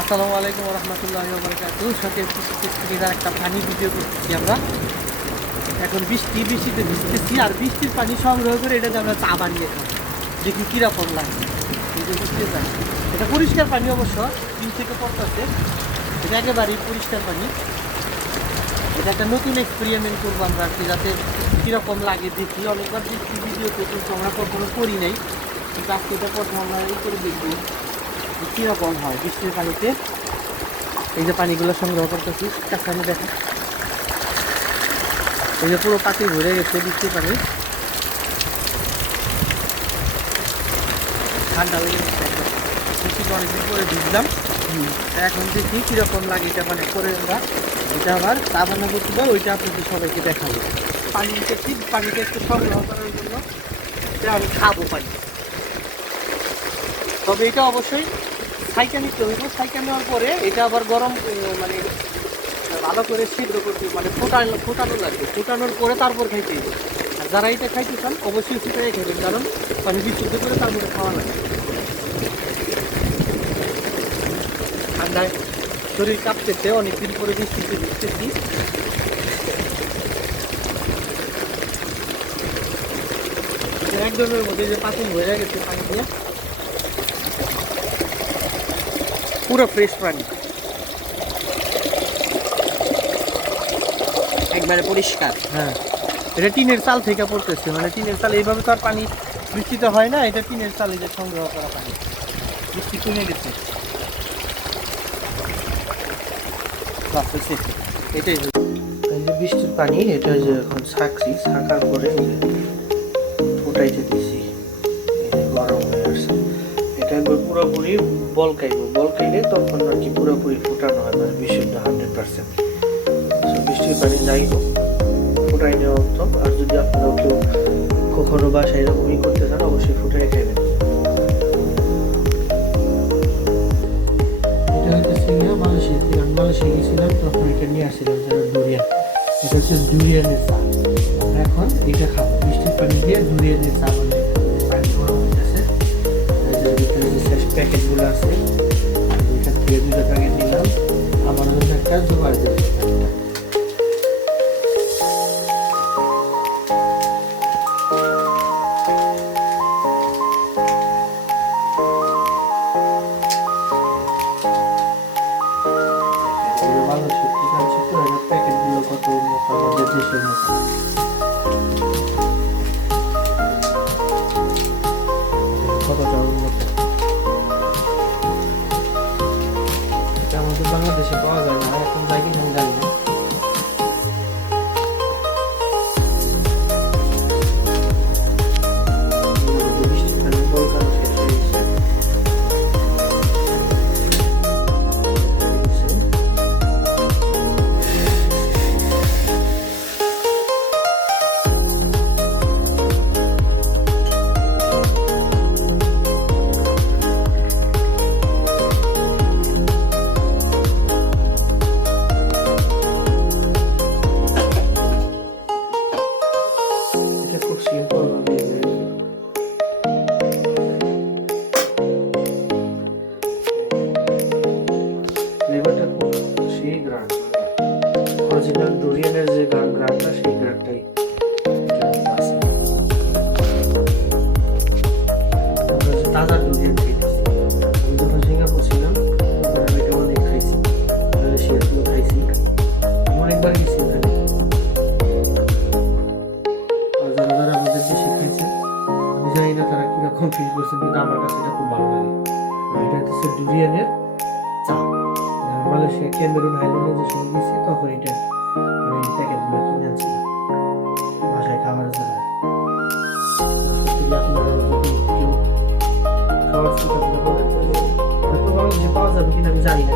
আসসালামু আলাইকুম রহমতুল্লাহি ওয়া বারাকাতুহু। সাথে একটা পানি ভিডিও করতেছি আমরা। এখন বৃষ্টিতে ভিজতেছি, আর বৃষ্টির পানি সংগ্রহ করে এটা আমরা চা বানিয়ে খাই। দেখি কীরকম লাগে। এই যে বুঝতে পারি এটা পরিষ্কার পানি, অবশ্য দিন থেকে পড়তেছে, এটা একেবারেই পরিষ্কার পানি। এটা একটা নতুন এক্সপেরিমেন্ট করবো আমরা আর কি, যাতে কীরকম লাগে দেখি। অনেকবার বৃষ্টি ভিডিওতে কিন্তু আমরা কখনো করি নাই, কিন্তু আজকে এটা প্রথম আমরা এই করে দেখবো কীরকম হয় বৃষ্টির পানিতে। এই যে পানিগুলো সংগ্রহ করতেছি, কাছানি দেখা, এই যে পুরো পাতি ভরে গেছে বৃষ্টির পানি, ঠান্ডা লেগে গেছে। বৃষ্টিতে অনেকদিন করে ভিজলাম, এখন দেখি কীরকম লাগে এটা মানে করে আমরা। এটা আবার চা বানাবো কিনা ওইটা আপনাদের সবাইকে দেখাবো। পানিটা একটু সংগ্রহ করার জন্য এটা আমি খাবো পানি। তবে এটা অবশ্যই ছাইকা নিতে হইব। ছাইকা নেওয়ার পরে এটা আবার গরম মানে ভালো করে সিদ্ধ করতে, মানে ফোটানো লাগবে। ফোটানোর পরে তারপর খাইতে হবে। আর যারা এটা খাইতে চান অবশ্যই সেটাই খাবেন, কারণ পানি বিশুদ্ধ করে তারপরে খাওয়া লাগে। ঠান্ডায় শরীর কাঁপতেছে, অনেকদিন পরে বৃষ্টিতে ভিজতেছি। একদমের মধ্যে যে পাতিল হয়ে গেছে পানি দিয়ে, পুরো ফ্রেশ পানি, একবারে পরিষ্কার। হ্যাঁ, এটা টিনের চাল থেকে পড়তেছে, মানে টিনের চাল এইভাবে তো আর পানি বৃষ্টিতে হয় না। এটা টিনের চালে যে সংগ্রহ করা পানি, বৃষ্টি কমে গেছে। এটাই এই যে বৃষ্টির পানি, এটা যে এখন ছাঁকছি, ছাঁকার পরে ফুটাইতে দিছি, গরম হয়ে আসছে। এটা একবার পুরোপুরি বলকাইলে তখন আর কি পুরোপুরি ফুটানো হয়, মানে বিশুদ্ধ 100%। বৃষ্টির পানি যাই হোক ফুটাই নেওয়া উত্তম। আর যদি আপনারাও কেউ কখনো বাসায় এরকমই করতে চান, অবশ্যই ফুটাই খাবেন। এটা হচ্ছে মালয়েশিয়া গেছিলাম, তখন এটা নিয়ে আসছিলাম ডুরিয়ান। এটা হচ্ছে ডুরিয়ানের চা। এখন এটা খাবো বৃষ্টির পানি দিয়ে, ডুরিয়ানের চা বানিয়ে। পানি গরম হয়ে গেছে, ভিতরে যে শেষ প্যাকেটগুলো আছে এখান থেকে 2টা প্যাকেট নিলাম। আমার জন্য একটা জোগাড় দিয়েছে। প্যাকেটগুলো কত মতো আমাদের দেশের মতো। কতটা উন্নত, এটা আমাদের বাংলাদেশে পাওয়া যায় না, এখন যাই কিনা আমি জানি না। ফ্লেভারটা খুব সেই গ্রান, অরিজিনাল ডুরিয়ানের যে গ্রানটা, সেই গ্রানটাই আছে। তাজা ডুরিয়ান খেয়েছি আমি যখন সিঙ্গাপুর ছিলাম, তখন আমি এটা অনেক খাইছি, মালয়েশিয়াতেও খাইছি, অনেকবার গেছি ওখানে। আর যারা যারা আমাদের দেশে খেয়েছে, আমি জানি না তারা কিরকম ফিল করছেন, কিন্তু আমার কাছে এটা খুব ভালো লাগে। এটা হচ্ছে ডুরিয়ানের চা। মালয়েশিয়া ক্যামেরুন আইল্যান্ডে যে সময় গেছি, তখন এটা আমি প্যাকেটগুলো কিনে আনছিলাম বাসায় খাওয়ার জন্য। আপনারা যদি কেউ খাওয়ার চিন্তা ভাবনা করেন, হয়তো বাংলাদেশে পাওয়া যাবে কিনা আমি জানি না,